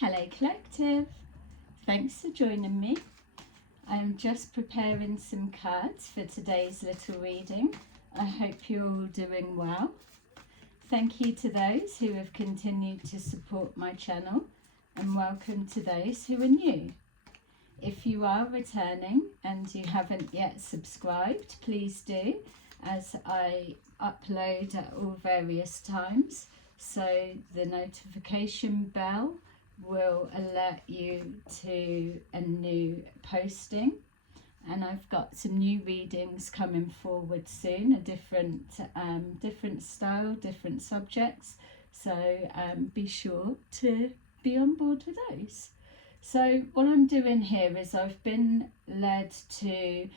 Hello Collective, thanks for joining me. I'm just preparing some cards for today's little reading. I hope you're all doing well. Thank you to those who have continued to support my channel, and welcome to those who are new. If you are returning and you haven't yet subscribed, please do, as I upload at all various times, so the notification bell will alert you to a new posting. And I've got some new readings coming forward soon, a different style, different subjects, so be sure to be on board with those. So what I'm doing here is I've been led to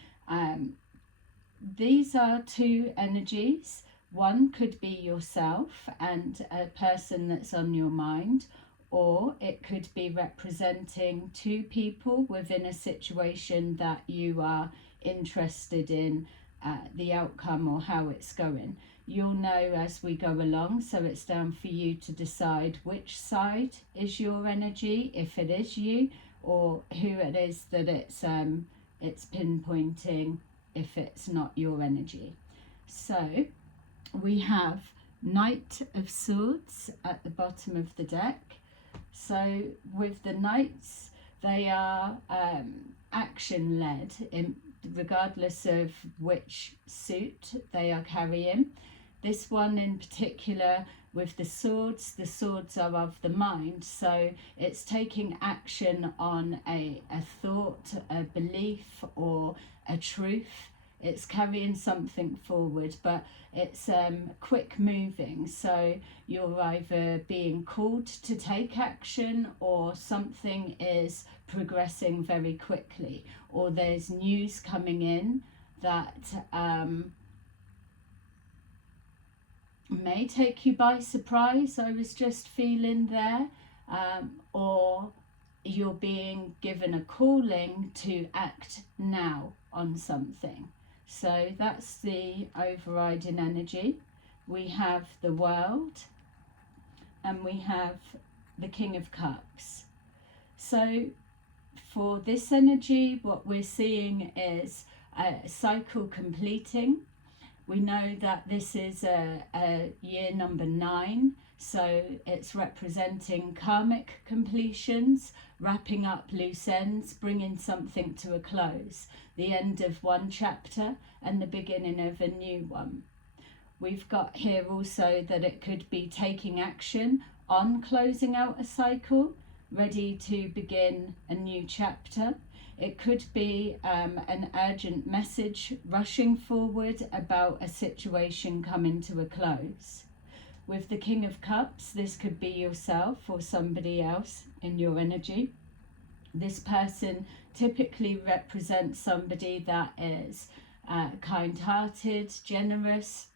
these are two energies. One could be yourself and a person that's on your mind, or it could be representing two people within a situation that you are interested in the outcome or how it's going. You'll know as we go along, so it's down for you to decide which side is your energy, if it is you, or who it is that it's pinpointing if it's not your energy. So we have Knight of Swords at the bottom of the deck. So with the Knights, they are action-led, regardless of which suit they are carrying. This one in particular, with the swords are of the mind, so it's taking action on a thought, a belief, or a truth. It's carrying something forward, but it's quick moving, so you're either being called to take action, or something is progressing very quickly, or there's news coming in that may take you by surprise. I was just feeling there, or you're being given a calling to act now on something. So that's the overriding energy. We have the World, and we have the King of Cups. So for this energy, what we're seeing is a cycle completing. We know that this is a year number 9, so it's representing karmic completions, wrapping up loose ends, bringing something to a close, the end of one chapter and the beginning of a new one. We've got here also that it could be taking action on closing out a cycle, ready to begin a new chapter. It could be an urgent message rushing forward about a situation coming to a close. With the King of Cups, this could be yourself or somebody else in your energy. This person typically represents somebody that is kind-hearted, generous,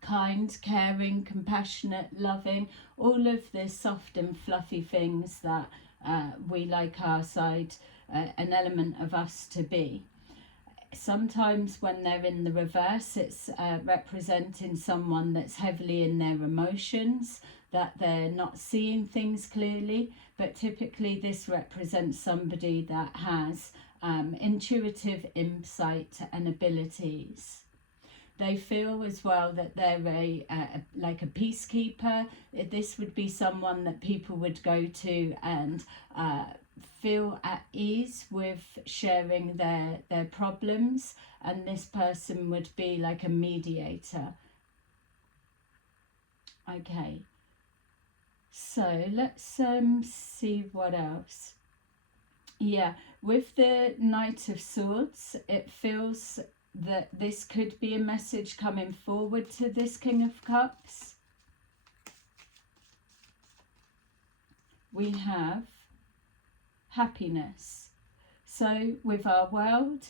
kind, caring, compassionate, loving, all of the soft and fluffy things that we like our side, an element of us to be. Sometimes when they're in the reverse, it's representing someone that's heavily in their emotions, that they're not seeing things clearly, but typically this represents somebody that has intuitive insight and abilities. They feel as well that they're like a peacekeeper. This would be someone that people would go to and feel at ease with sharing their problems, and this person would be like a mediator. Okay, so let's see what else. Yeah, with the Knight of Swords, it feels that this could be a message coming forward to this King of Cups. We have happiness. So with our World,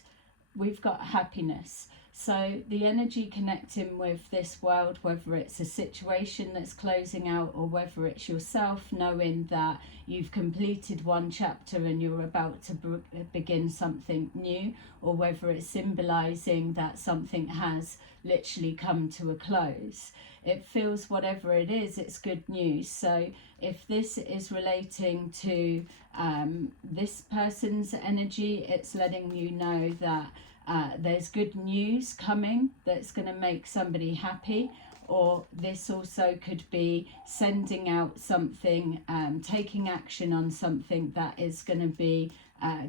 we've got happiness. So the energy connecting with this world, whether it's a situation that's closing out or whether it's yourself knowing that you've completed one chapter and you're about to begin something new, or whether it's symbolizing that something has literally come to a close. It feels, whatever it is, it's good news. So if this is relating to this person's energy, it's letting you know that there's good news coming that's going to make somebody happy. Or this also could be sending out something, taking action on something that is going to be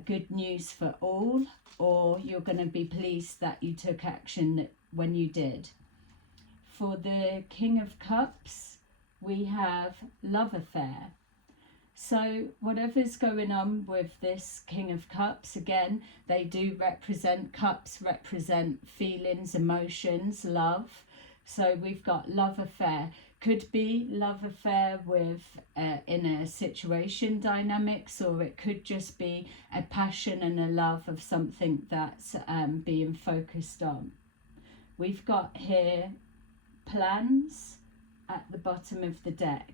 good news for all, or you're going to be pleased that you took action when you did. For the King of Cups, we have love affair. So whatever's going on with this King of Cups, again, they do represent, cups represent feelings, emotions, love. So we've got love affair. Could be love affair with in a situation dynamics, or it could just be a passion and a love of something that's being focused on. We've got here plans at the bottom of the deck.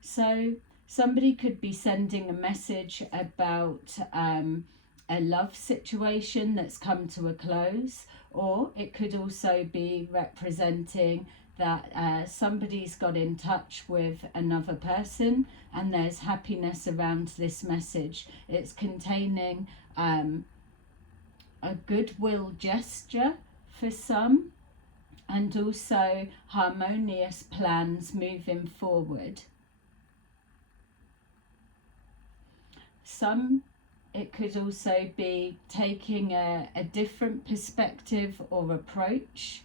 So somebody could be sending a message about a love situation that's come to a close, or it could also be representing that somebody's got in touch with another person and there's happiness around this message. It's containing a goodwill gesture for some, and also harmonious plans moving forward. Some, it could also be taking a different perspective or approach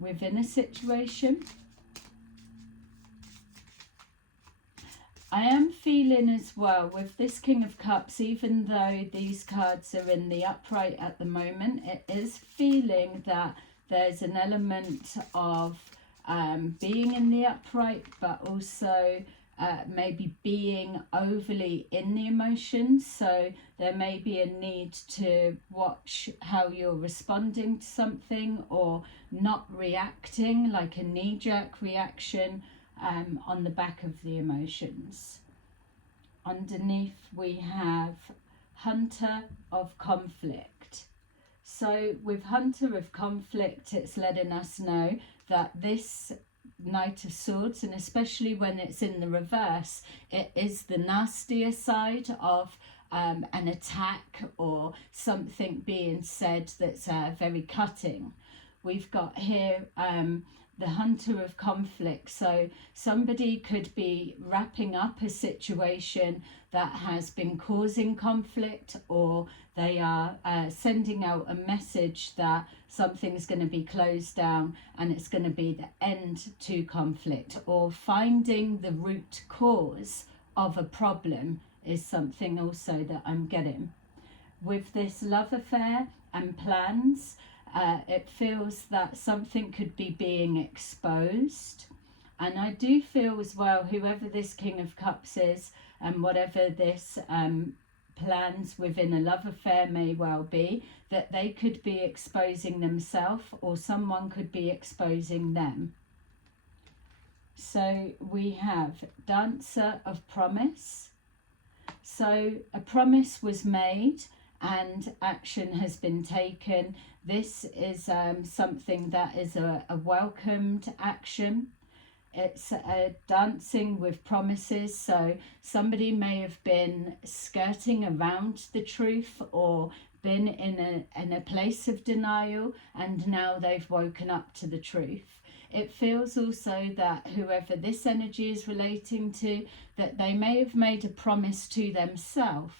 within a situation. I am feeling as well with this King of Cups, even though these cards are in the upright at the moment, it is feeling that there's an element of being in the upright, but also maybe being overly in the emotions. So there may be a need to watch how you're responding to something, or not reacting like a knee-jerk reaction on the back of the emotions. Underneath we have Hunter of Conflict. So with Hunter of Conflict, it's letting us know that this Knight of Swords, and especially when it's in the reverse, it is the nastier side of an attack or something being said that's very cutting. We've got here the Hunter of Conflict. So somebody could be wrapping up a situation that has been causing conflict, or they are sending out a message that something's going to be closed down and it's going to be the end to conflict, or finding the root cause of a problem is something also that I'm getting. With this love affair and plans, it feels that something could be being exposed. And I do feel as well, whoever this King of Cups is, and whatever this plans within a love affair may well be, that they could be exposing themselves, or someone could be exposing them. So we have Dancer of Promise. So a promise was made and action has been taken. This is something that is a welcomed action. It's dancing with promises. So somebody may have been skirting around the truth, or been in a place of denial, and now they've woken up to the truth. It feels also that whoever this energy is relating to, that they may have made a promise to themselves,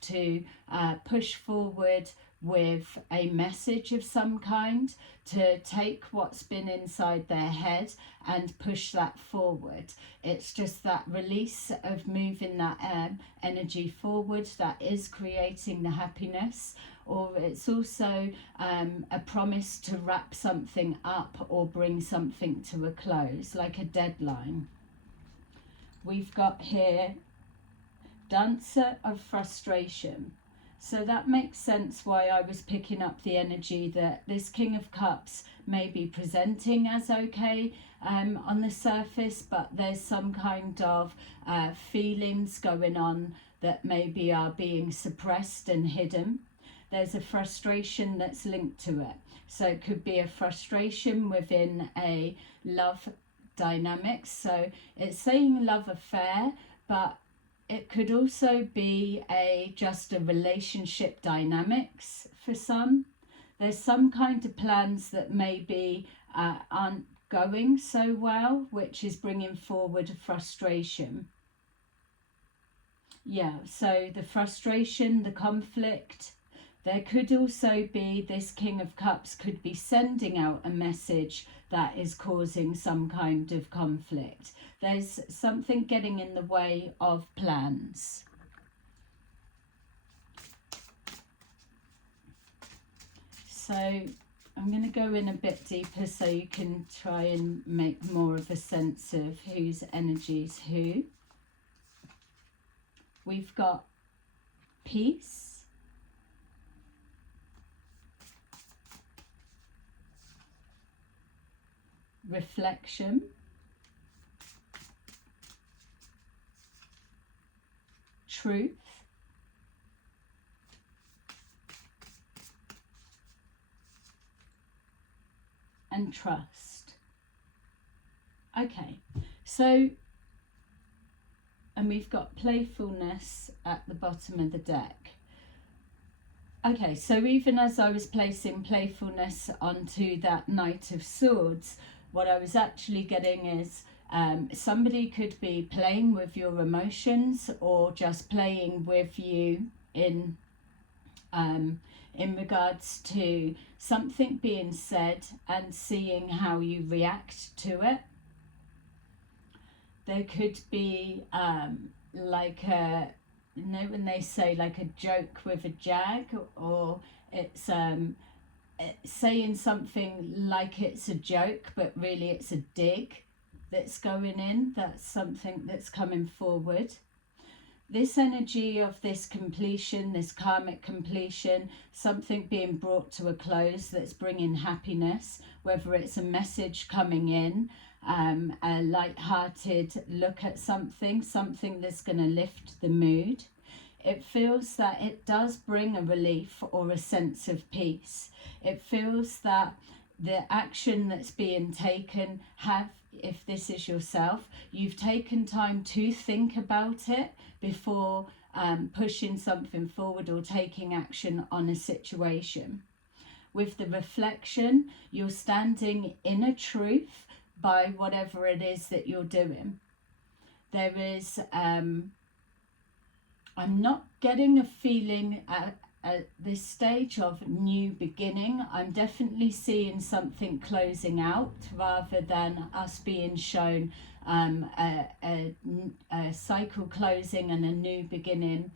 to push forward with a message of some kind, to take what's been inside their head and push that forward. It's just that release of moving that energy forward that is creating the happiness. Or it's also a promise to wrap something up or bring something to a close, like a deadline. We've got here Dancer of Frustration. So that makes sense why I was picking up the energy that this King of Cups may be presenting as okay on the surface, but there's some kind of feelings going on that maybe are being suppressed and hidden. There's a frustration that's linked to it. So it could be a frustration within a love dynamics. So it's saying love affair, but it could also be just a relationship dynamics for some. There's some kind of plans that maybe aren't going so well, which is bringing forward a frustration. Yeah, so the frustration, the conflict. There could also be this King of Cups could be sending out a message that is causing some kind of conflict. There's something getting in the way of plans. So I'm going to go in a bit deeper so you can try and make more of a sense of whose energy is who. We've got peace, reflection, truth, and trust. Okay, so, and we've got playfulness at the bottom of the deck. Okay, so even as I was placing playfulness onto that Knight of Swords, what I was actually getting is somebody could be playing with your emotions or just playing with you in regards to something being said and seeing how you react to it. There could be like a, you know, when they say like a joke with a jag, or it's saying something like it's a joke, but really it's a dig that's going in. That's something that's coming forward. This energy of this completion, this karmic completion, something being brought to a close that's bringing happiness, whether it's a message coming in, a light-hearted look at something that's going to lift the mood. It feels that it does bring a relief or a sense of peace. It feels that the action that's being taken, if this is yourself, you've taken time to think about it before pushing something forward or taking action on a situation. With the reflection, you're standing in a truth by whatever it is that you're doing. There is, I'm not getting a feeling at this stage of new beginning. I'm definitely seeing something closing out rather than us being shown a cycle closing and a new beginning,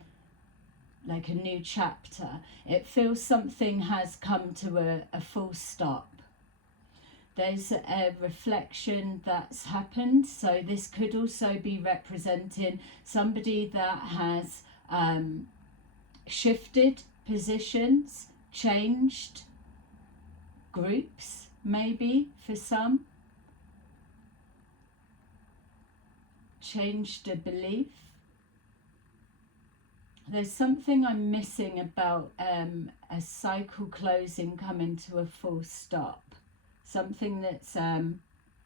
like a new chapter. It feels something has come to a full stop. There's a reflection that's happened, so this could also be representing somebody that has shifted positions, changed groups, maybe for some, changed a belief. There's something I'm missing about a cycle closing coming to a full stop. Something that's a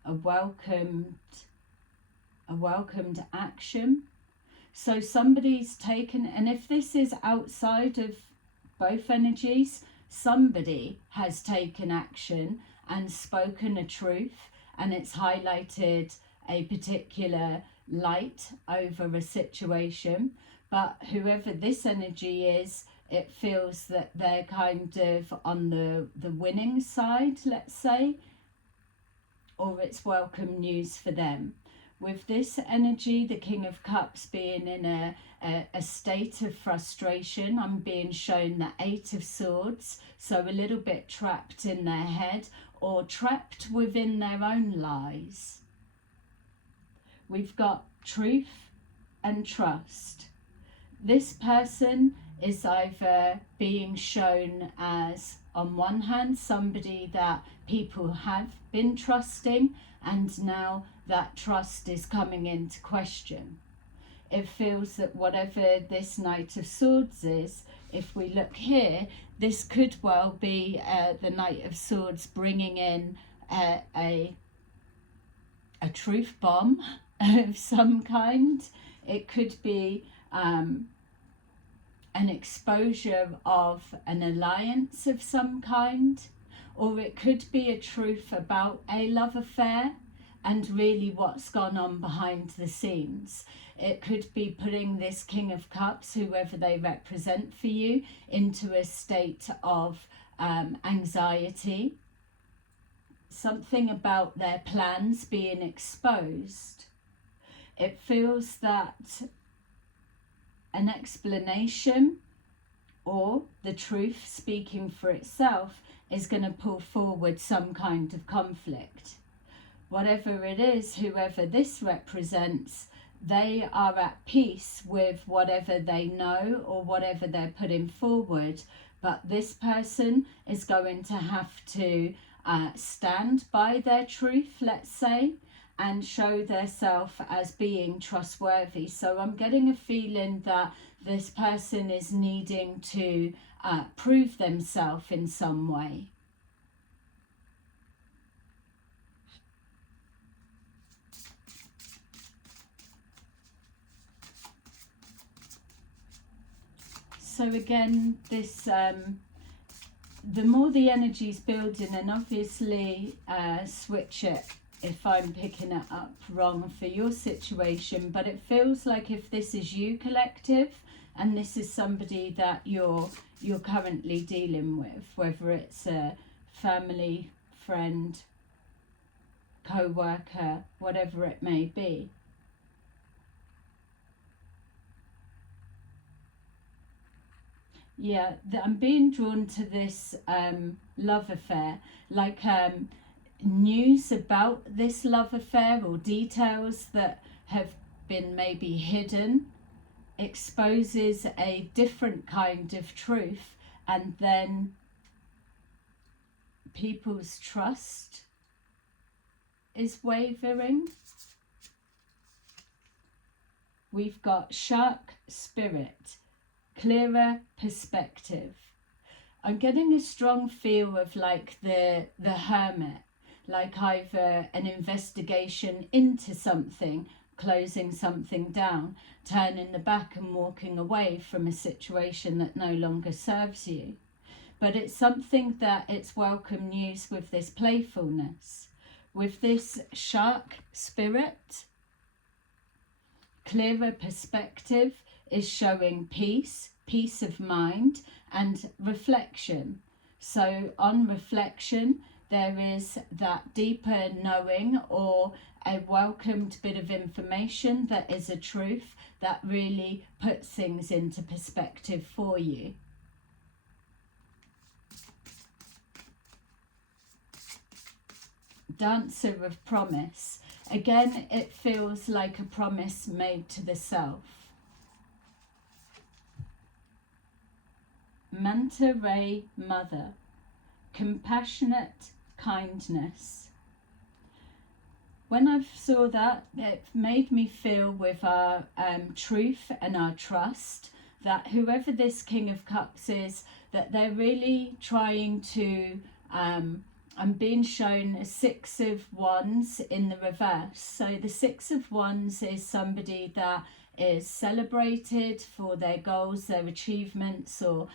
welcomed action. So somebody's taken, and if this is outside of both energies, somebody has taken action and spoken a truth, and it's highlighted a particular light over a situation. But whoever this energy is, it feels that they're kind of on the winning side, let's say, or it's welcome news for them. With this energy, the King of Cups being in a state of frustration, I'm being shown the Eight of Swords, so a little bit trapped in their head or trapped within their own lies. We've got truth and trust. This person is either being shown as, on one hand, somebody that people have been trusting, and now that trust is coming into question. It feels that whatever this Knight of Swords is, if we look here, this could well be the Knight of Swords bringing in a truth bomb of some kind. It could be an exposure of an alliance of some kind, or it could be a truth about a love affair and really what's gone on behind the scenes. It could be putting this King of Cups, whoever they represent for you, into a state of anxiety. Something about their plans being exposed. It feels that an explanation or the truth speaking for itself is going to pull forward some kind of conflict. Whatever it is, whoever this represents, they are at peace with whatever they know or whatever they're putting forward, but this person is going to have to stand by their truth, let's say, and show themselves as being trustworthy. So I'm getting a feeling that this person is needing to prove themselves in some way. So again, this the more the energy is building, and obviously switch it if I'm picking it up wrong for your situation, but it feels like if this is you, collective, and this is somebody that you're currently dealing with, whether it's a family, friend, co-worker, whatever it may be. Yeah, I'm being drawn to this love affair, like news about this love affair or details that have been maybe hidden exposes a different kind of truth, and then people's trust is wavering. We've got shark spirit, clearer perspective. I'm getting a strong feel of like the hermit, like either an investigation into something, closing something down, turning the back and walking away from a situation that no longer serves you. But it's something that it's welcome news with this playfulness. With this shark spirit, clearer perspective is showing peace, peace of mind and reflection. So on reflection, there is that deeper knowing or a welcomed bit of information that is a truth that really puts things into perspective for you. Dancer of promise. Again, it feels like a promise made to the self. Manta Ray Mother. Compassionate kindness. When I saw that, it made me feel with our truth and our trust that whoever this King of Cups is, that they're really trying to, I'm being shown a Six of Wands in the reverse. So the Six of Wands is somebody that is celebrated for their goals, their achievements, or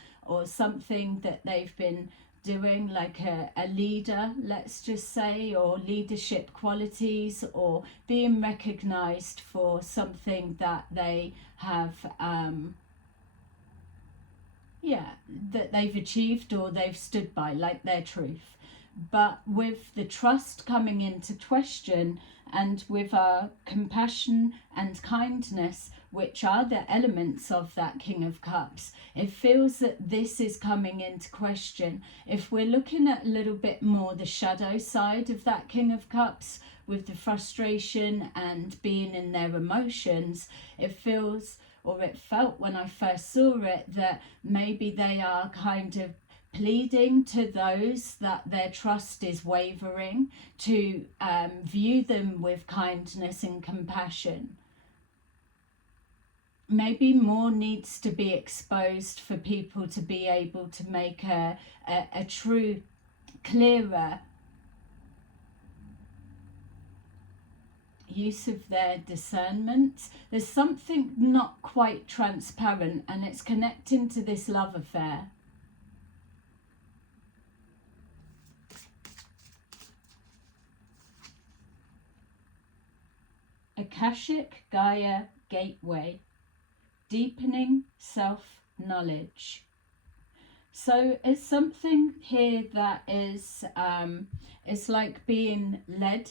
something that they've been doing, like a leader, let's just say, or leadership qualities, or being recognized for something that they have that they've achieved or they've stood by, like their truth. But with the trust coming into question, and with our compassion and kindness, which are the elements of that King of Cups, it feels that this is coming into question. If we're looking at a little bit more the shadow side of that King of Cups, with the frustration and being in their emotions, it feels or it felt when I first saw it, that maybe they are kind of pleading to those that their trust is wavering to view them with kindness and compassion. Maybe more needs to be exposed for people to be able to make a true, clearer use of their discernment. There's something not quite transparent, and it's connecting to this love affair. Akashic Gaia Gateway, deepening self-knowledge. So it's something here that is, it's like being led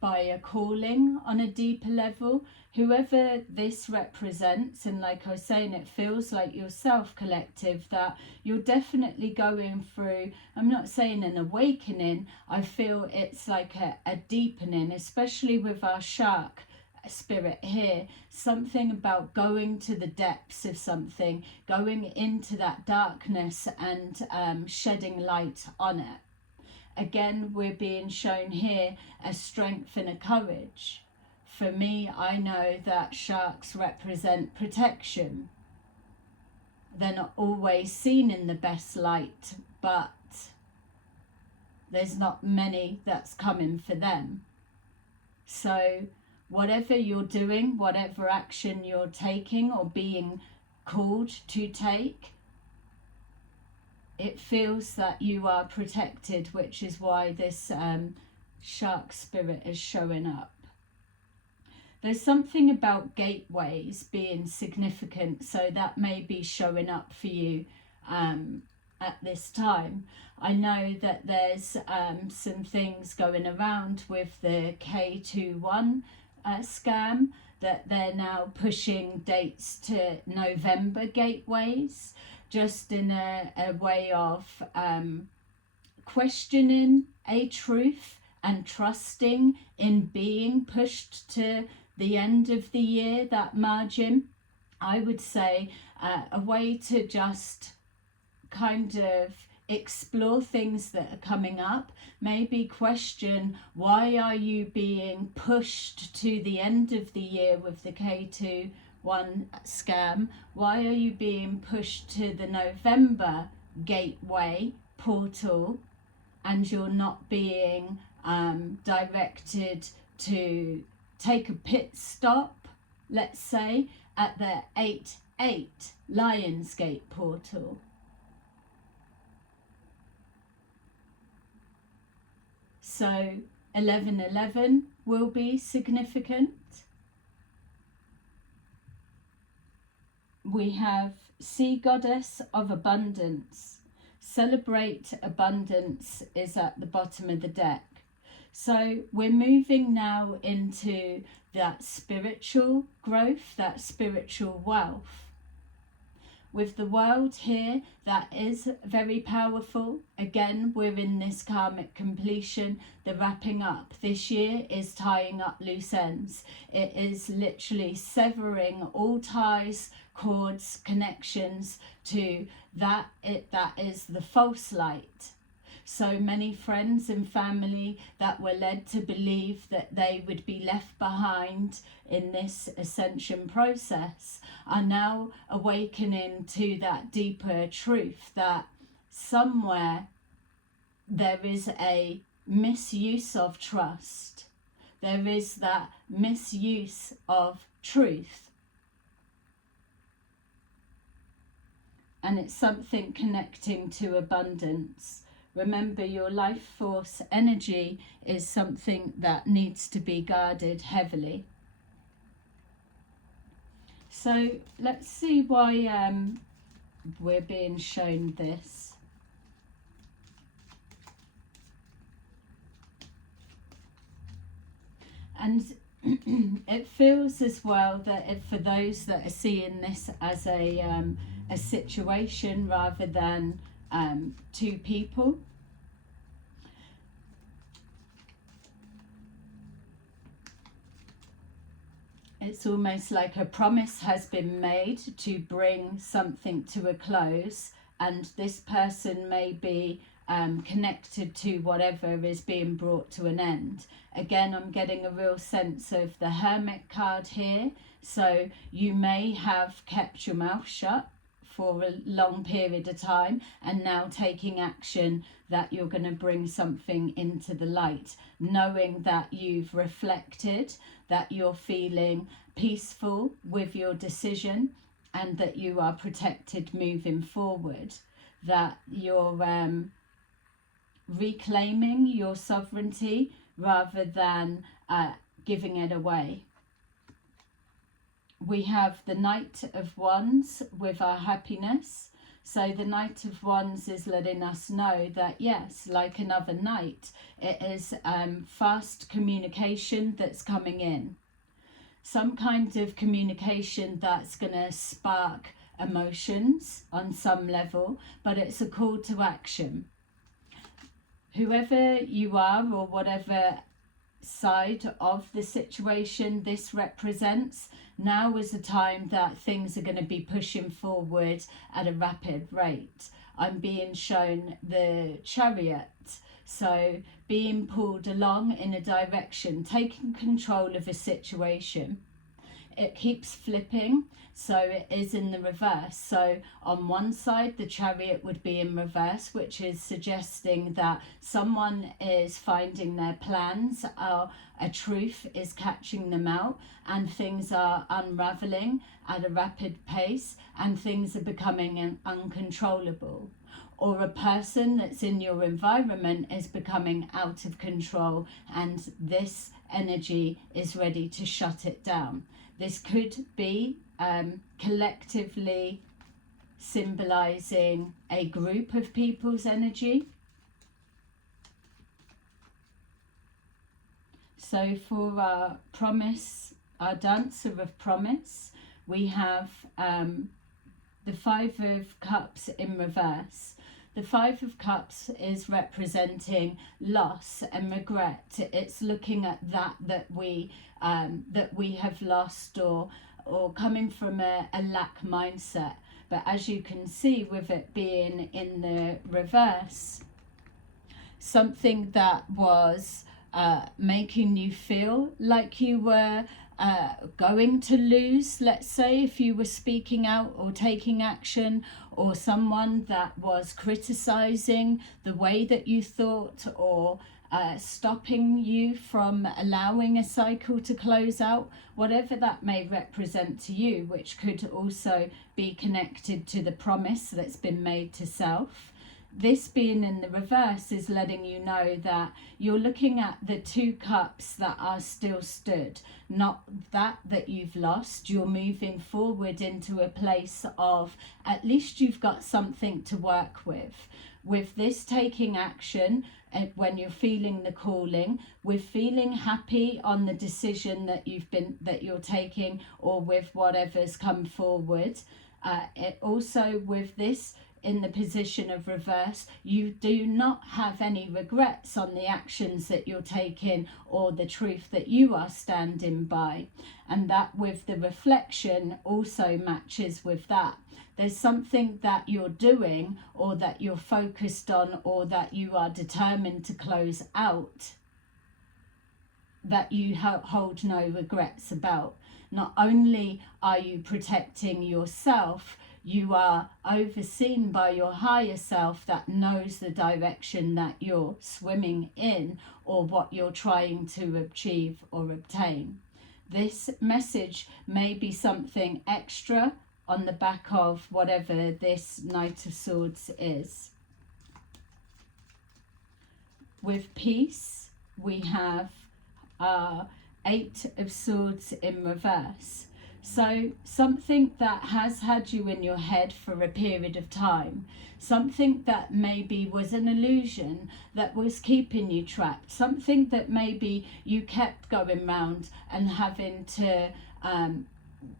by a calling on a deeper level. Whoever this represents, and like I was saying, it feels like yourself, collective, that you're definitely going through, I'm not saying an awakening, I feel it's like a deepening, especially with our shark spirit here. Something about going to the depths of something, going into that darkness and shedding light on it. Again, we're being shown here a strength and a courage. For me, I know that sharks represent protection. They're not always seen in the best light, but there's not many that's coming for them. So whatever you're doing, whatever action you're taking or being called to take, it feels that you are protected, which is why this shark spirit is showing up. There's something about gateways being significant, so that may be showing up for you at this time. I know that there's some things going around with the K21 scam, that they're now pushing dates to November gateways, just in a way of questioning a truth and trusting in being pushed to the end of the year, that margin. I would say a way to just kind of explore things that are coming up, maybe question, why are you being pushed to the end of the year with the K21 scam? Why are you being pushed to the November gateway portal, and you're not being directed to take a pit stop, let's say, at the 8-8 Lionsgate portal? So 11-11 will be significant. We have Sea Goddess of Abundance. Celebrate abundance is at the bottom of the deck. So we're moving now into that spiritual growth, that spiritual wealth. With the world here, that is very powerful. Again, we're in this karmic completion, the wrapping up. This year is tying up loose ends. It is literally severing all ties, cords, connections to that is the false light. So many friends and family that were led to believe that they would be left behind in this ascension process are now awakening to that deeper truth, that somewhere there is a misuse of trust. There is that misuse of truth. And it's something connecting to abundance. Remember, your life force energy is something that needs to be guarded heavily. So let's see why we're being shown this. And it feels as well that for those that are seeing this as a situation rather than two people, It's almost like a promise has been made to bring something to a close, and this person may be connected to whatever is being brought to an end. Again, I'm getting a real sense of the Hermit card here. So you may have kept your mouth shut for a long period of time, and now taking action that you're going to bring something into the light, knowing that you've reflected, that you're feeling peaceful with your decision, and that you are protected moving forward, that you're reclaiming your sovereignty rather than giving it away. We have the Knight of Wands with our happiness. So the Knight of Wands is letting us know that, yes, like another knight, it is fast communication that's coming in. Some kind of communication that's going to spark emotions on some level, but it's a call to action. Whoever you are, or whatever side of the situation this represents, now is a time that things are going to be pushing forward at a rapid rate. I'm being shown the Chariot, so being pulled along in a direction, taking control of a situation. It keeps flipping, so it is in the reverse. So on one side, the Chariot would be in reverse, which is suggesting that someone is finding their plans, a truth is catching them out, and things are unraveling at a rapid pace, and things are becoming uncontrollable. Or a person that's in your environment is becoming out of control, and this energy is ready to shut it down. This could be collectively symbolizing a group of people's energy. So for our promise, our dancer of promise, we have the Five of Cups in reverse. The Five of Cups is representing loss and regret. It's looking at that we have lost, or coming from a lack mindset. But as you can see, with it being in the reverse, something that was making you feel like you were going to lose, let's say, if you were speaking out or taking action, or someone that was criticizing the way that you thought, or stopping you from allowing a cycle to close out, whatever that may represent to you, which could also be connected to the promise that's been made to self. This being in the reverse is letting you know that you're looking at the two cups that are still stood, not that you've lost. You're moving forward into a place of, at least you've got something to work with. With this taking action, when you're feeling the calling, with feeling happy on the decision that you're taking, or with whatever's come forward. It also, with this in the position of reverse, you do not have any regrets on the actions that you're taking or the truth that you are standing by. And that with the reflection also matches with that. There's something that you're doing, or that you're focused on, or that you are determined to close out, that you hold no regrets about. Not only are you protecting yourself, you are overseen by your higher self that knows the direction that you're swimming in, or what you're trying to achieve or obtain. This message may be something extra on the back of whatever this Knight of Swords is. With peace, we have our Eight of Swords in reverse. So something that has had you in your head for a period of time, something that maybe was an illusion that was keeping you trapped, something that maybe you kept going round and having to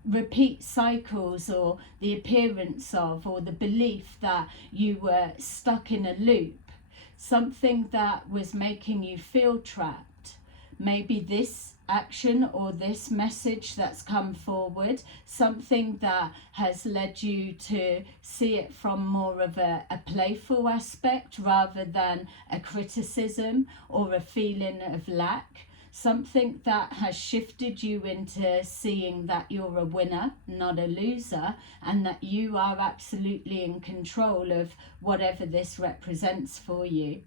repeat cycles, or the appearance of, or the belief that you were stuck in a loop, something that was making you feel trapped. maybe this action or this message that's come forward, something that has led you to see it from more of a playful aspect rather than a criticism or a feeling of lack. Something that has shifted you into seeing that you're a winner, not a loser, and that you are absolutely in control of whatever this represents for you.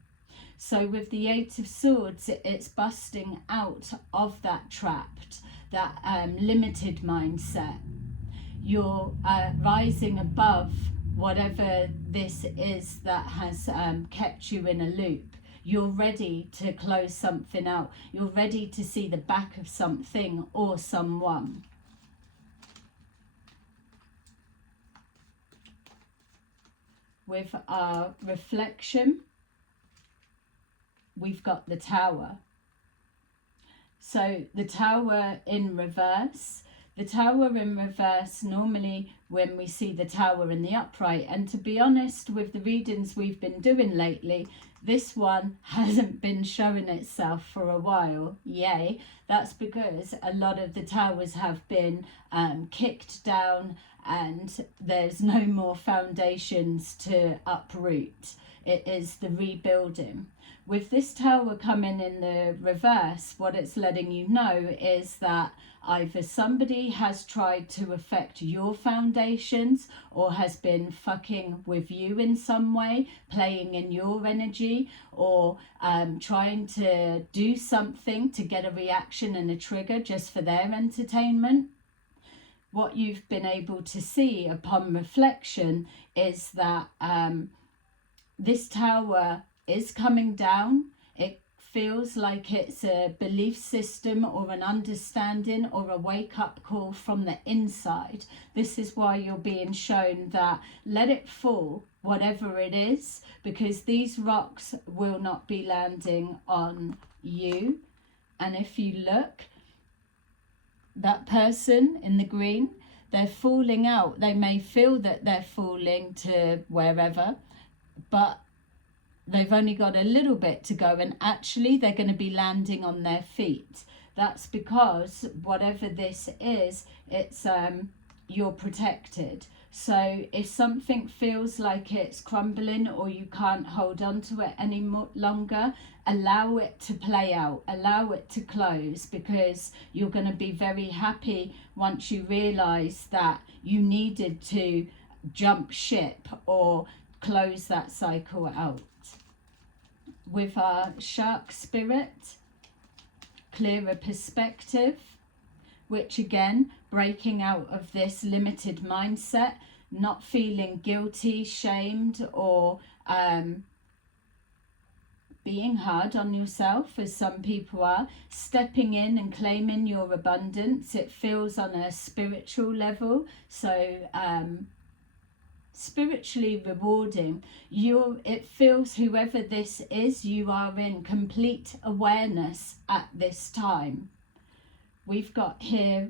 So with the Eight of Swords, it's busting out of that trapped, that limited mindset. You're rising above whatever this is that has kept you in a loop. You're ready to close something out. You're ready to see the back of something or someone. With our reflection, we've got the Tower. So the Tower in reverse. The Tower in reverse, normally when we see the Tower in the upright, and to be honest, with the readings we've been doing lately, this one hasn't been showing itself for a while. Yay. That's because a lot of the towers have been kicked down and there's no more foundations to uproot. It is the rebuilding. With this Tower coming in the reverse, what it's letting you know is that either somebody has tried to affect your foundations or has been fucking with you in some way, playing in your energy, or trying to do something to get a reaction and a trigger just for their entertainment. What you've been able to see upon reflection is that this Tower is coming down. It feels like it's a belief system or an understanding or a wake-up call from the inside. This is why you're being shown that let it fall, whatever it is, because these rocks will not be landing on you. And if you look, that person in the green, they're falling out. They may feel that they're falling to wherever, but they've only got a little bit to go, and actually they're going to be landing on their feet. That's because whatever this is, it's you're protected. So if something feels like it's crumbling or you can't hold on to it any longer, allow it to play out, allow it to close, because you're going to be very happy once you realize that you needed to jump ship or close that cycle out. With our shark spirit, clearer perspective, which again, breaking out of this limited mindset, not feeling guilty, shamed, or being hard on yourself, as some people are, stepping in and claiming your abundance. It feels on a spiritual level, so spiritually rewarding. It feels, whoever this is, you are in complete awareness at this time. We've got here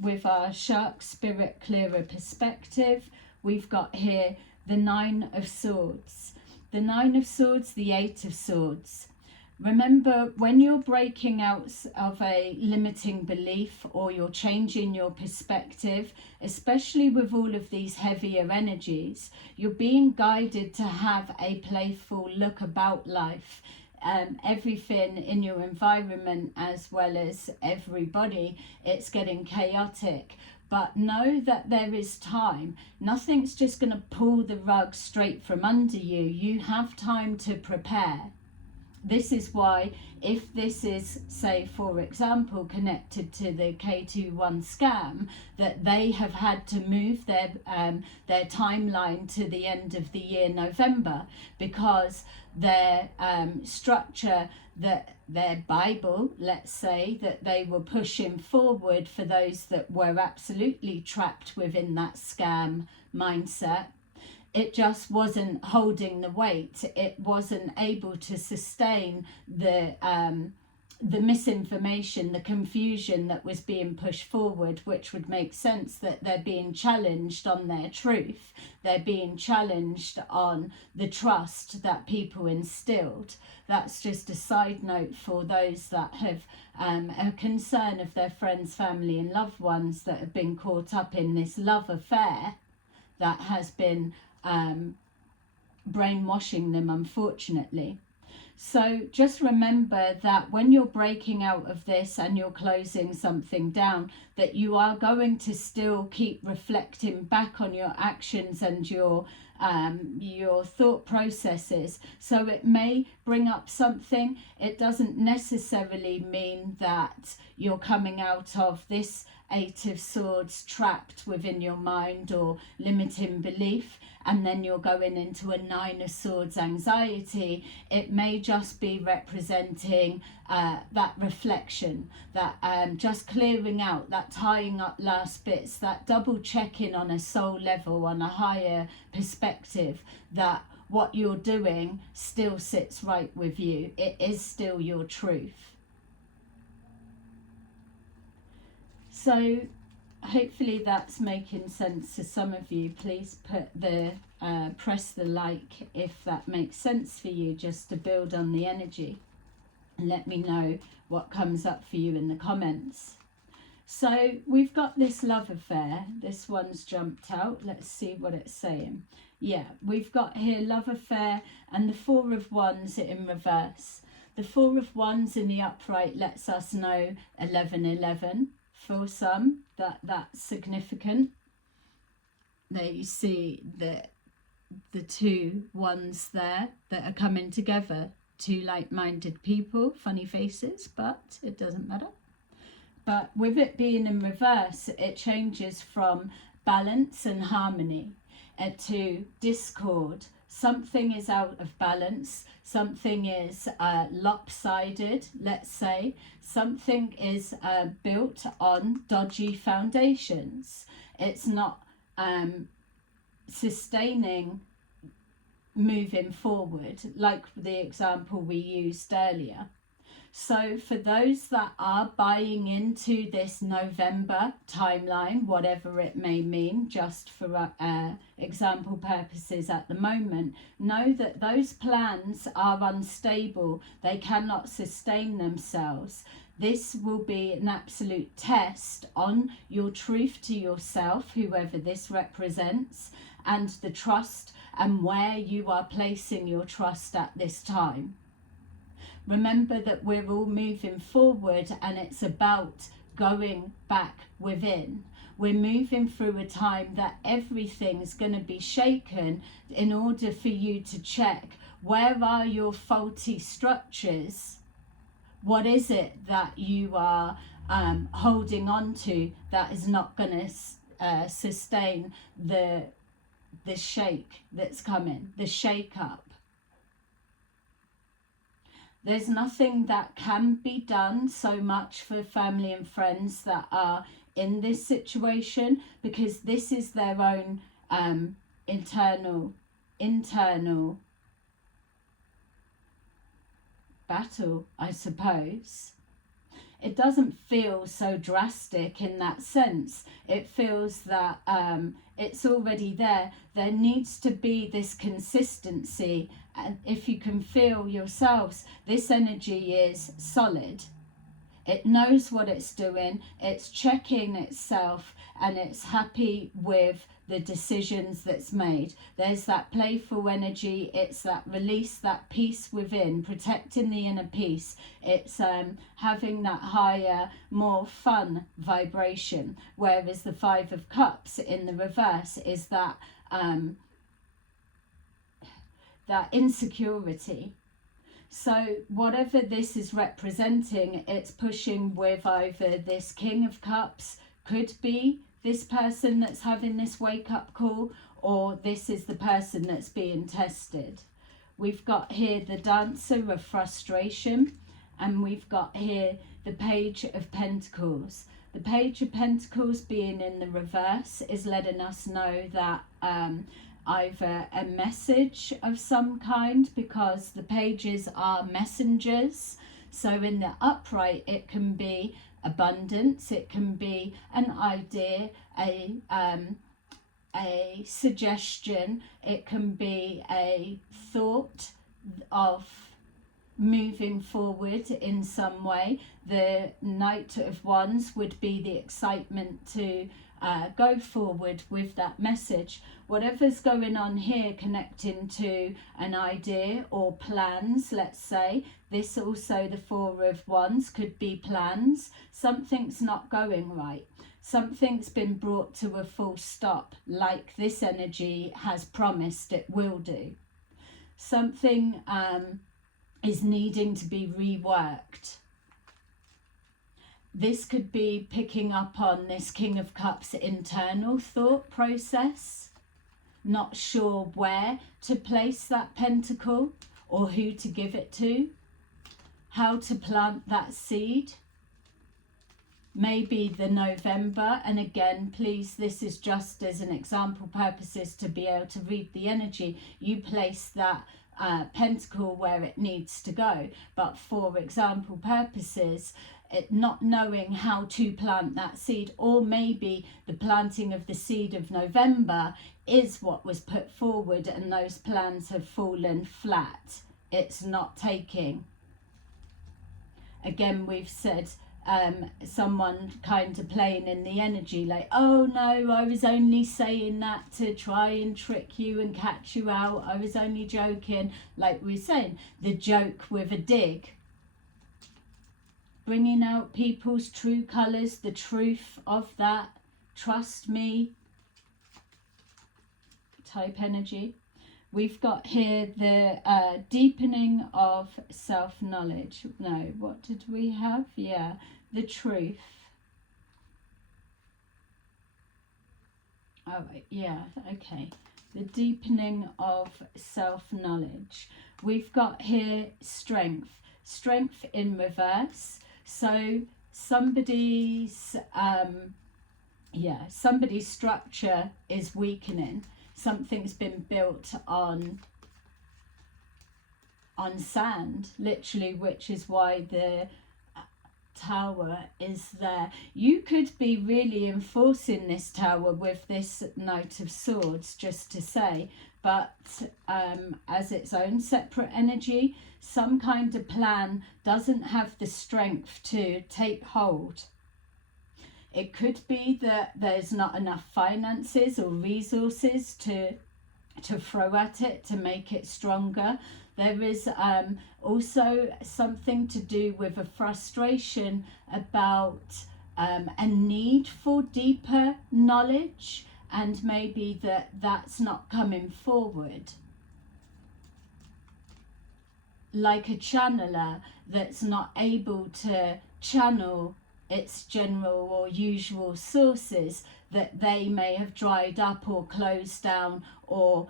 with our shark spirit clearer perspective, we've got here the Nine of Swords. The Nine of Swords, the Eight of Swords. Remember, when you're breaking out of a limiting belief or you're changing your perspective, especially with all of these heavier energies, you're being guided to have a playful look about life. Everything in your environment, as well as everybody, it's getting chaotic. But know that there is time. Nothing's just going to pull the rug straight from under you. You have time to prepare. This is why, if this is, say, for example, connected to the K21 scam, that they have had to move their timeline to the end of the year, November, because their structure, that their Bible, let's say, that they were pushing forward for those that were absolutely trapped within that scam mindset, it just wasn't holding the weight. It wasn't able to sustain the the misinformation, the confusion that was being pushed forward, which would make sense that they're being challenged on their truth. They're being challenged on the trust that people instilled. That's just a side note for those that have a concern of their friends, family and loved ones that have been caught up in this love affair that has been brainwashing them, unfortunately. So just remember that when you're breaking out of this and you're closing something down, that you are going to still keep reflecting back on your actions and your thought processes. So it may bring up something. It doesn't necessarily mean that you're coming out of this Eight of Swords trapped within your mind or limiting belief, and then you're going into a Nine of Swords anxiety. It may just be representing that reflection, that just clearing out, that tying up last bits, that double checking on a soul level, on a higher perspective, that what you're doing still sits right with you. It is still your truth. So hopefully that's making sense to some of you. Please put the press the like if that makes sense for you, just to build on the energy, and let me know what comes up for you in the comments. So we've got this love affair. This one's jumped out. Let's see what it's saying. Yeah, we've got here love affair and the Four of Wands in reverse. The Four of Wands in the upright lets us know 1111. For some, that's significant. There you see the two ones there that are coming together. Two like-minded people, funny faces, but it doesn't matter. But with it being in reverse, it changes from balance and harmony to discord. Something is out of balance, something is lopsided, let's say. Something is built on dodgy foundations. It's not sustaining moving forward, like the example we used earlier. So for those that are buying into this November timeline, whatever it may mean, just for example purposes at the moment, know that those plans are unstable. They cannot sustain themselves. This will be an absolute test on your truth to yourself, whoever this represents, and the trust and where you are placing your trust at this time. Remember that we're all moving forward, and it's about going back within. We're moving through a time that everything's going to be shaken in order for you to check where are your faulty structures. What is it that you are holding on to that is not going to sustain the shake that's coming, the shake up? There's nothing that can be done so much for family and friends that are in this situation, because this is their own internal battle, I suppose. It doesn't feel so drastic in that sense. It feels that it's already there. There needs to be this consistency, and if you can feel yourselves, this energy is solid. It knows what it's doing, it's checking itself, and it's happy with the decisions that's made. There's that playful energy, it's that release, that peace within, protecting the inner peace. It's having that higher, more fun vibration, whereas the Five of Cups in the reverse is that that insecurity. So whatever this is representing, it's pushing with either this King of Cups, could be this person that's having this wake-up call, or this is the person that's being tested. We've got here the Dancer of Frustration, and we've got here the Page of Pentacles. The Page of Pentacles being in the reverse is letting us know that either a message of some kind, because the pages are messengers. So in the upright, it can be abundance, it can be an idea, a suggestion, it can be a thought of moving forward in some way. The Knight of Wands would be the excitement to go forward with that message. Whatever's going on here connecting to an idea or plans, let's say, this also, the Four of Wands, could be plans. Something's not going right. Something's been brought to a full stop, like this energy has promised it will do. Something is needing to be reworked. This could be picking up on this King of Cups internal thought process, not sure where to place that pentacle or who to give it to, how to plant that seed. Maybe the November, and again, please, this is just as an example purposes to be able to read the energy. You place that pentacle where it needs to go, but for example purposes, not knowing how to plant that seed, or maybe the planting of the seed of November is what was put forward and those plans have fallen flat. It's not taking. Again, we've said someone kind of playing in the energy like, oh no, I was only saying that to try and trick you and catch you out, I was only joking. Like we were saying, the joke with a dig. Bringing out people's true colours, the truth of that, trust me type energy. We've got here the deepening of self-knowledge. No, what did we have? Yeah, the truth. Oh, yeah, okay. The deepening of self-knowledge. We've got here strength. Strength in reverse. So somebody's, somebody's structure is weakening. Something's been built on sand, literally, which is why the tower is there. You could be really enforcing this tower with this Knight of Swords, just to say, but as its own separate energy, some kind of plan doesn't have the strength to take hold. It could be that there's not enough finances or resources to throw at it to make it stronger. There is also something to do with a frustration about a need for deeper knowledge, and maybe that's not coming forward. Like a channeler that's not able to channel its general or usual sources, that they may have dried up or closed down, or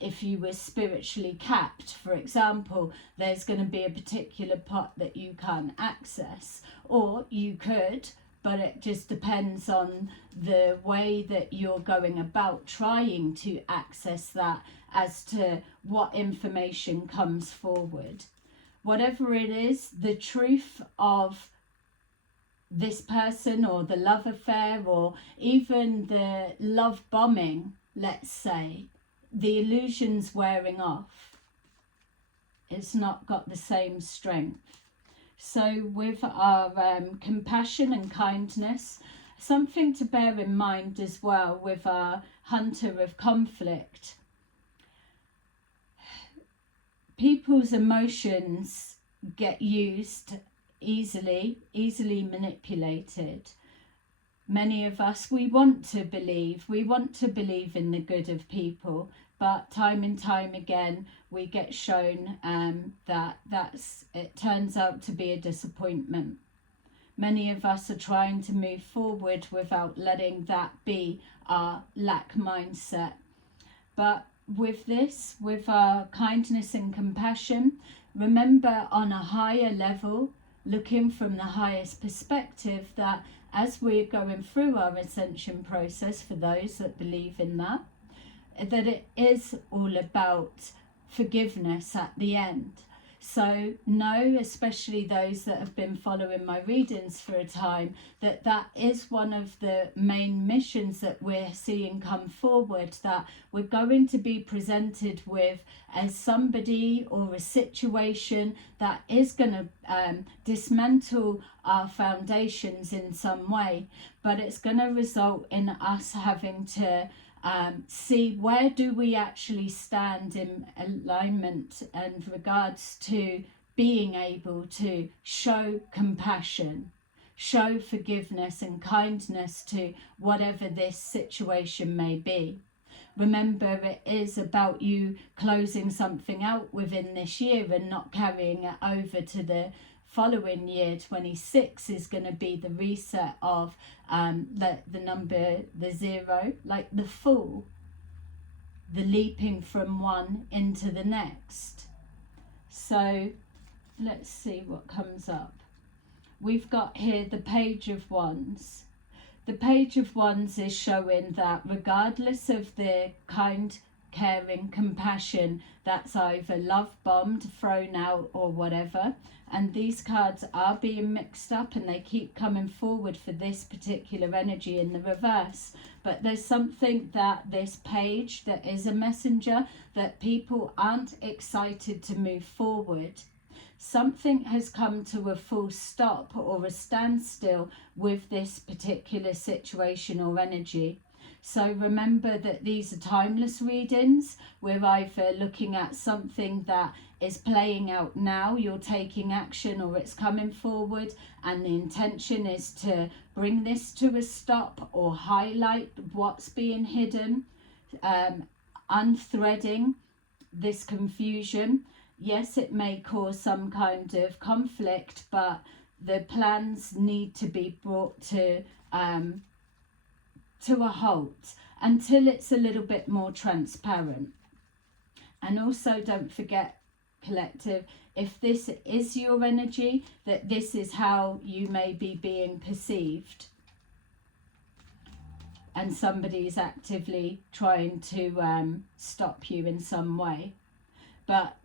if you were spiritually capped, for example, there's going to be a particular pot that you can't access, or you could, but it just depends on the way that you're going about trying to access that as to what information comes forward. Whatever it is, the truth of this person, or the love affair, or even the love bombing, let's say, the illusion's wearing off. It's not got the same strength. So with our compassion and kindness, something to bear in mind as well with our hunter of conflict. People's emotions get used easily manipulated. Many of us, we want to believe in the good of people, but time and time again we get shown that it turns out to be a disappointment. Many of us are trying to move forward without letting that be our lack mindset. But with this, with our kindness and compassion, remember on a higher level, looking from the highest perspective, that as we're going through our ascension process, for those that believe in that it is all about forgiveness at the end. So know, especially those that have been following my readings for a time, that that is one of the main missions that we're seeing come forward, that we're going to be presented with as somebody or a situation that is going to dismantle our foundations in some way, but it's going to result in us having to see where do we actually stand in alignment and regards to being able to show compassion, show forgiveness and kindness to whatever this situation may be. Remember, it is about you closing something out within this year and not carrying it over to the following year. 26 is going to be the reset of the number, the 0, like the fall, the leaping from one into the next. So let's see what comes up. We've got here the Page of Wands. The Page of Wands is showing that regardless of the kind, caring, compassion that's either love bombed, thrown out or whatever, and these cards are being mixed up and they keep coming forward for this particular energy in the reverse, but there's something that this page that is a messenger, that people aren't excited to move forward. Something has come to a full stop or a standstill with this particular situation or energy. So remember that these are timeless readings. We're either looking at something that is playing out now, you're taking action, or it's coming forward, and the intention is to bring this to a stop or highlight what's being hidden, unthreading this confusion. Yes, it may cause some kind of conflict, but the plans need to be brought to a halt until it's a little bit more transparent. And also don't forget, collective, if this is your energy, that this is how you may be being perceived, and somebody is actively trying to stop you in some way. But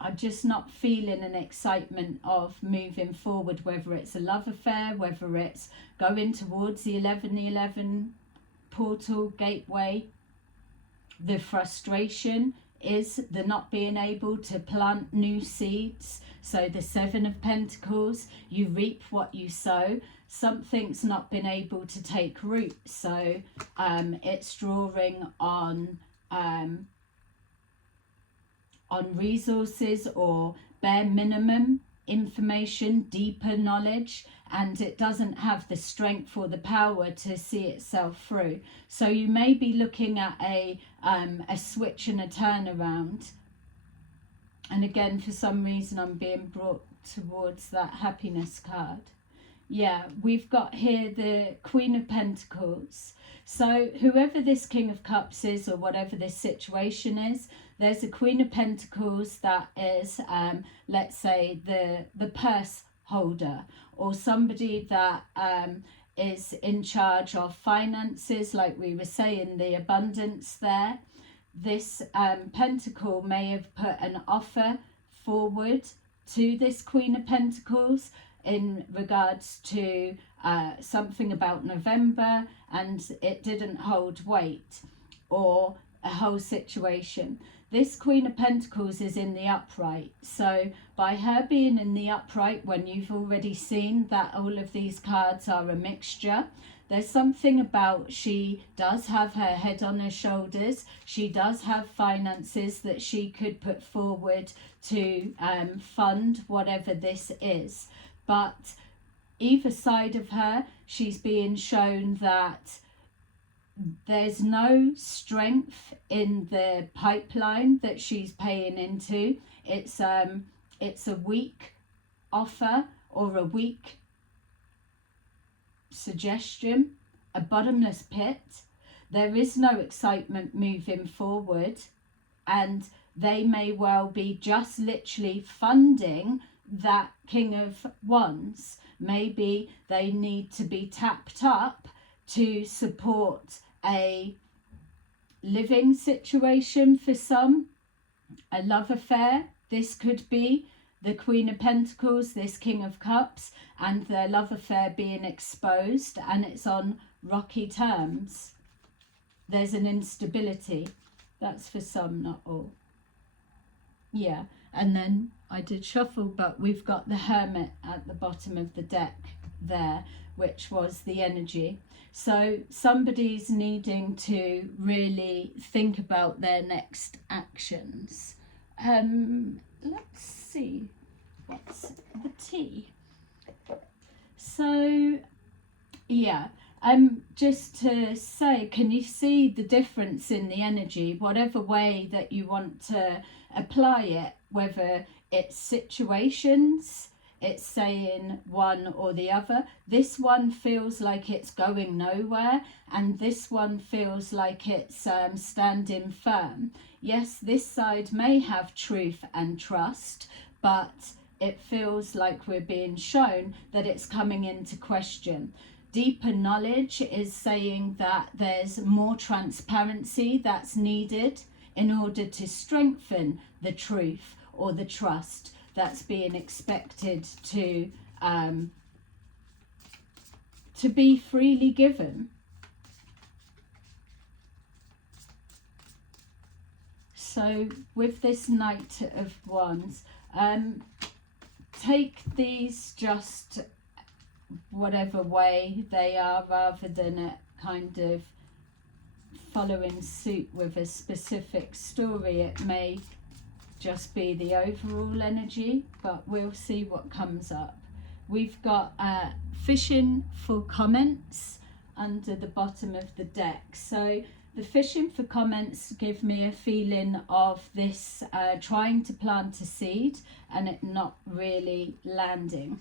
I'm just not feeling an excitement of moving forward, whether it's a love affair, whether it's going towards the 1111 portal gateway. The frustration is the not being able to plant new seeds. So the 7 of Pentacles, you reap what you sow. Something's not been able to take root. So it's drawing on resources or bare minimum information, deeper knowledge, and it doesn't have the strength or the power to see itself through. So you may be looking at a switch and a turnaround. And again, for some reason, I'm being brought towards that happiness card. Yeah, we've got here the Queen of Pentacles. So whoever this King of Cups is, or whatever this situation is, there's a Queen of Pentacles that is, let's say, the purse holder, or somebody that is in charge of finances, like we were saying, the abundance there. This pentacle may have put an offer forward to this Queen of Pentacles in regards to something about November, and it didn't hold weight, or a whole situation. This Queen of Pentacles is in the upright. So by her being in the upright, when you've already seen that all of these cards are a mixture, there's something about, she does have her head on her shoulders. She does have finances that she could put forward to fund whatever this is. But either side of her, she's being shown that there's no strength in the pipeline that she's paying into. It's a weak offer, or a weak suggestion, a bottomless pit. There is no excitement moving forward, and they may well be just literally funding that King of Wands. Maybe they need to be tapped up to support a living situation for some, a love affair. This could be the Queen of Pentacles, this King of Cups, and their love affair being exposed, and it's on rocky terms. There's an instability. That's for some, not all. Yeah, and then I did shuffle, but we've got the Hermit at the bottom of the deck there, which was the energy. So somebody's needing to really think about their next actions. Let's see, what's the T? So, yeah, just to say, can you see the difference in the energy, whatever way that you want to apply it, whether it's situations, it's saying one or the other. This one feels like it's going nowhere, and this one feels like it's standing firm. Yes, this side may have truth and trust, but it feels like we're being shown that it's coming into question. Deeper knowledge is saying that there's more transparency that's needed in order to strengthen the truth or the trust that's being expected to be freely given. So with this Knight of Wands, take these just whatever way they are, rather than it kind of following suit with a specific story. It may just be the overall energy, but we'll see what comes up. We've got fishing for comments under the bottom of the deck. So the fishing for comments give me a feeling of this trying to plant a seed and it not really landing.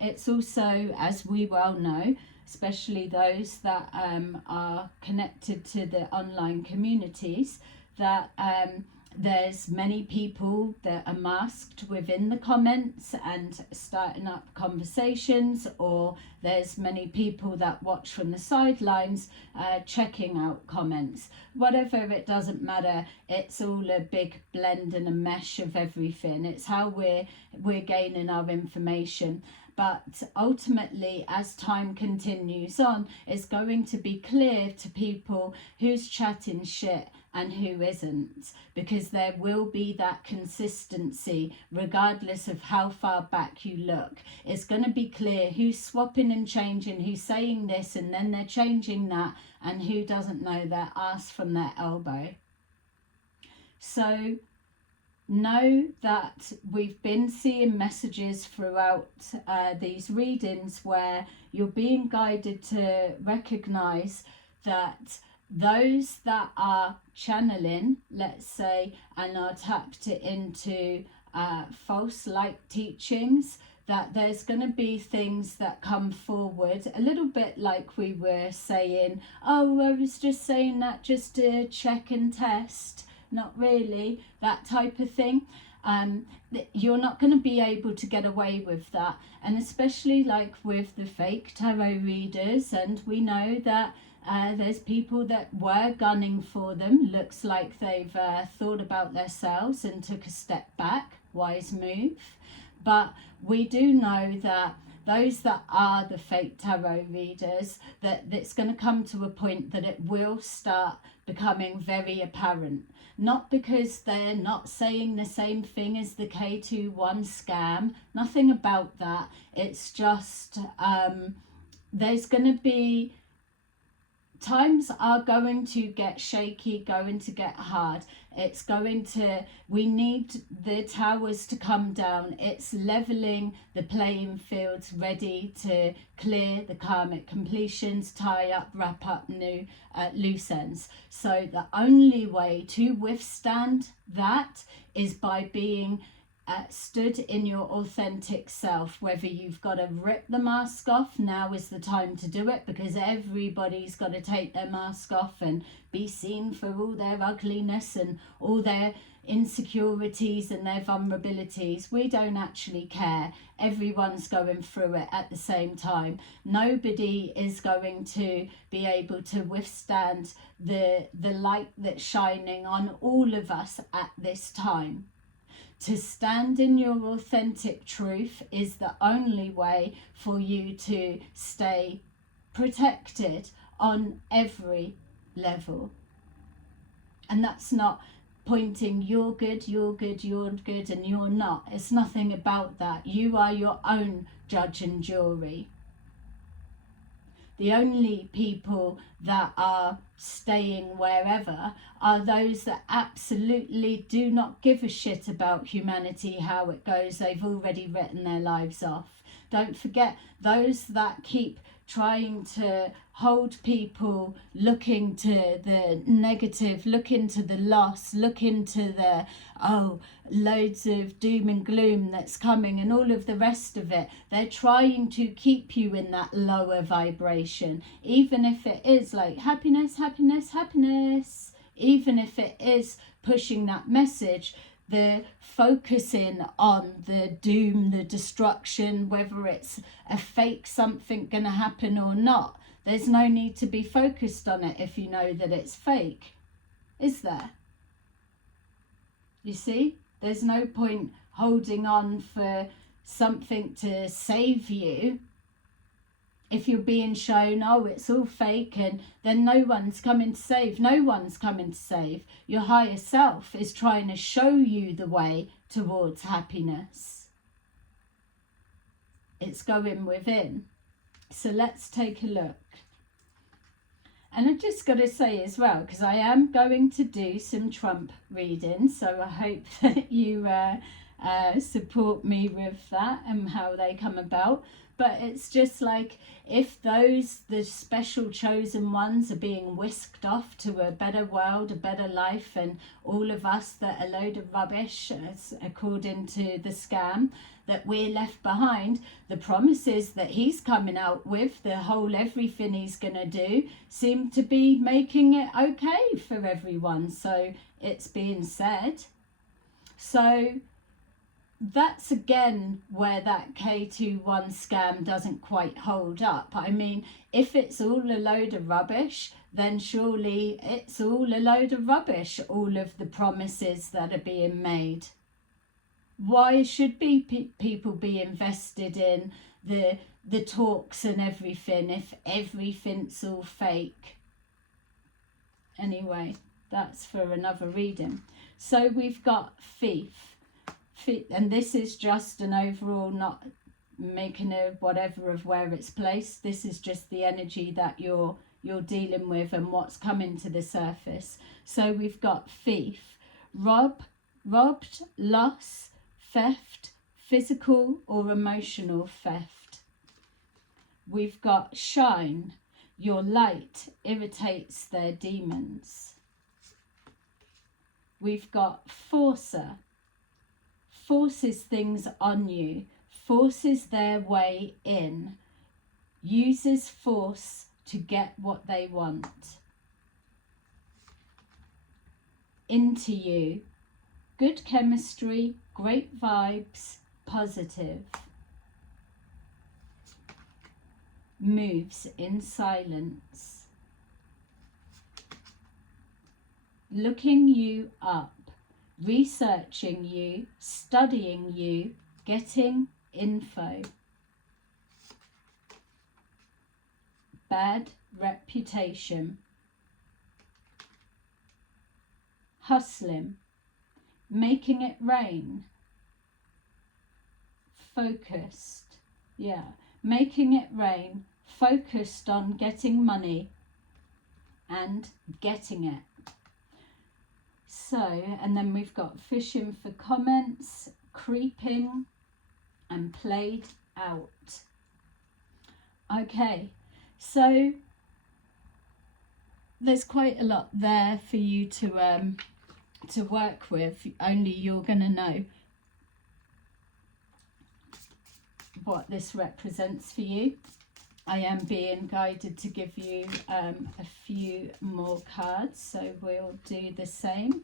It's also, as we well know, especially those that are connected to the online communities, that there's many people that are masked within the comments and starting up conversations, or there's many people that watch from the sidelines checking out comments. Whatever, it doesn't matter. It's all a big blend and a mesh of everything. It's how we're gaining our information. But ultimately, as time continues on, it's going to be clear to people who's chatting shit and who isn't, because there will be that consistency regardless of how far back you look. It's going to be clear who's swapping and changing, who's saying this and then they're changing that, and who doesn't know their ass from their elbow. So know that we've been seeing messages throughout these readings where you're being guided to recognize that those that are channeling, let's say, and are tapped into false light teachings, that there's going to be things that come forward a little bit like we were saying, oh, I was just saying that just to check and test. Not really, that type of thing. You're not going to be able to get away with that. And especially like with the fake tarot readers, and we know that there's people that were gunning for them. Looks like they've thought about themselves and took a step back. Wise move. But we do know that those that are the fake tarot readers, that it's going to come to a point that it will start becoming very apparent. Not because they're not saying the same thing as the K21 scam, nothing about that. It's just there's going to be times are going to get shaky, going to get hard. It's going to, we need the towers to come down. It's leveling the playing fields, ready to clear the karmic completions, tie up, wrap up new loose ends. So the only way to withstand that is by being stood in your authentic self. Whether you've got to rip the mask off, now is the time to do it, because everybody's got to take their mask off and be seen for all their ugliness and all their insecurities and their vulnerabilities. We don't actually care. Everyone's going through it at the same time. Nobody is going to be able to withstand the light that's shining on all of us at this time. To stand in your authentic truth is the only way for you to stay protected on every level. And that's not pointing you're good, you're good, you're good, and you're not. It's nothing about that. You are your own judge and jury. The only people that are staying wherever are those that absolutely do not give a shit about humanity, how it goes. They've already written their lives off. Don't forget, those that keep trying to hold people looking to the negative, look into the loss, look into the loads of doom and gloom that's coming and all of the rest of it. They're trying to keep you in that lower vibration, even if it is like happiness, happiness, happiness, even if it is pushing that message. The focusing on the doom, the destruction, whether it's a fake something going to happen or not. There's no need to be focused on it if you know that it's fake, is there? You see, there's no point holding on for something to save you if you're being shown, oh, it's all fake, and then no one's coming to save. No one's coming to save. Your higher self is trying to show you the way towards happiness. It's going within. So let's take a look. And I've just got to say as well, because I am going to do some Trump reading, so I hope that you support me with that and how they come about. But it's just like, if the special chosen ones are being whisked off to a better world, a better life, and all of us that are a load of rubbish, according to the scam, that we're left behind, the promises that he's coming out with, the whole everything he's going to do, seem to be making it okay for everyone. So it's being said. So that's again where that K21 scam doesn't quite hold up. I mean, if it's all a load of rubbish, then surely it's all a load of rubbish, all of the promises that are being made. Why should people be invested in the talks and everything if everything's all fake? Anyway, that's for another reading. So we've got thief. And this is just an overall, not making a whatever of where it's placed. This is just the energy that you're dealing with and what's coming to the surface. So we've got thief, robbed, loss, theft, physical or emotional theft. We've got shine, your light irritates their demons. We've got forcer, forces things on you, forces their way in, uses force to get what they want. Into you, good chemistry, great vibes, positive. Moves in silence. Looking you up, researching you, studying you, getting info. Bad reputation. Hustling, making it rain. Focused, making it rain, focused on getting money and getting it. So, and then we've got fishing for comments, creeping, and played out. Okay, so there's quite a lot there for you to work with. Only you're going to know what this represents for you. I am being guided to give you a few more cards, so we'll do the same.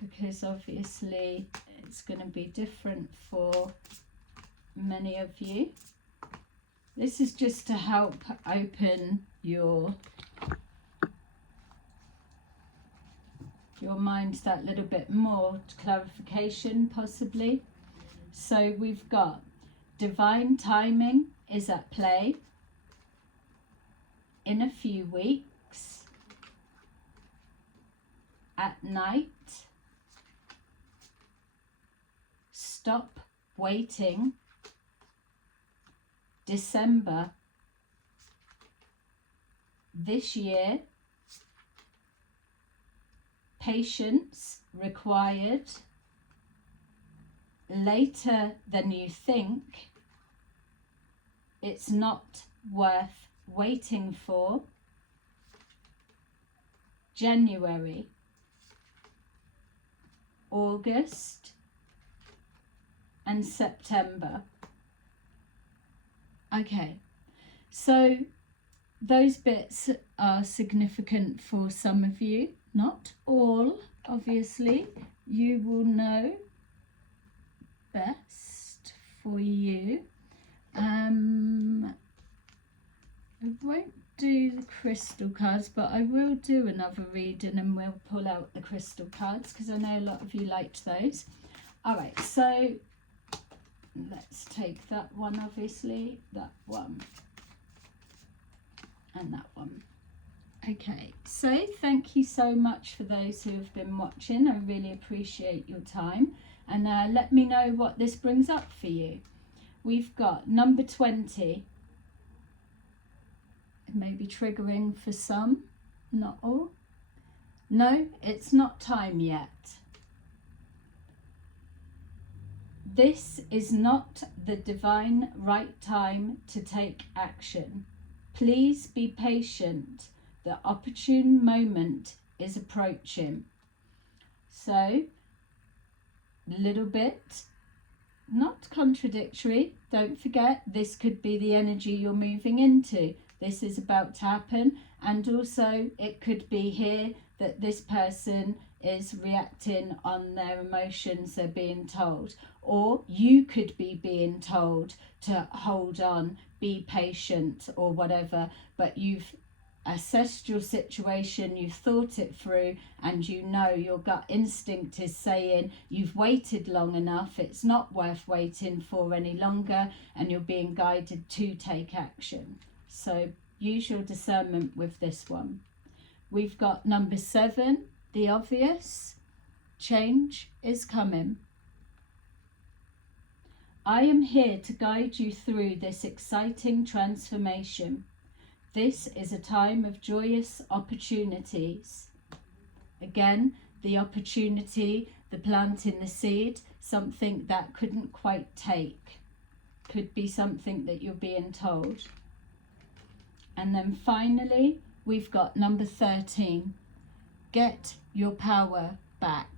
because obviously it's going to be different for many of you. This is just to help open your mind that little bit more to clarification, possibly. So we've got divine timing is at play in a few weeks, at night. Stop waiting. December. This year. Patience required. Later than you think. It's not worth waiting for. January. August and September. Okay, so those bits are significant for some of you, not all, obviously. You will know best for you. I won't do the crystal cards, but I will do another reading and we'll pull out the crystal cards because I know a lot of you liked those. All right, so let's take that one, obviously, that one, and that one. Okay, so thank you so much for those who have been watching. I really appreciate your time, and let me know what this brings up for you. We've got number 20. It may be triggering for some, not all. No, it's not time yet. This is not the divine right time to take action. Please be patient. The opportune moment is approaching. So, a little bit, not contradictory. Don't forget, this could be the energy you're moving into. This is about to happen. And also, it could be here that this person is reacting on their emotions they're being told. Or you could be being told to hold on, be patient or whatever, but you've assessed your situation, you've thought it through, and you know your gut instinct is saying you've waited long enough, it's not worth waiting for any longer, and you're being guided to take action. So use your discernment with this one. We've got number 7, the obvious. Change is coming. I am here to guide you through this exciting transformation. This is a time of joyous opportunities. Again, the opportunity, the planting the seed, something that couldn't quite take. Could be something that you're being told. And then finally, we've got number 13. Get your power back.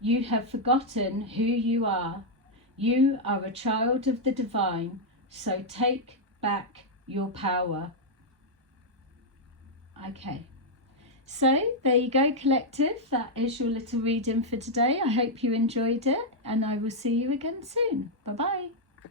You have forgotten who you are. You are a child of the divine, so take back your power. Okay, so there you go, collective. That is your little reading for today. I hope you enjoyed it, and I will see you again soon. Bye-bye.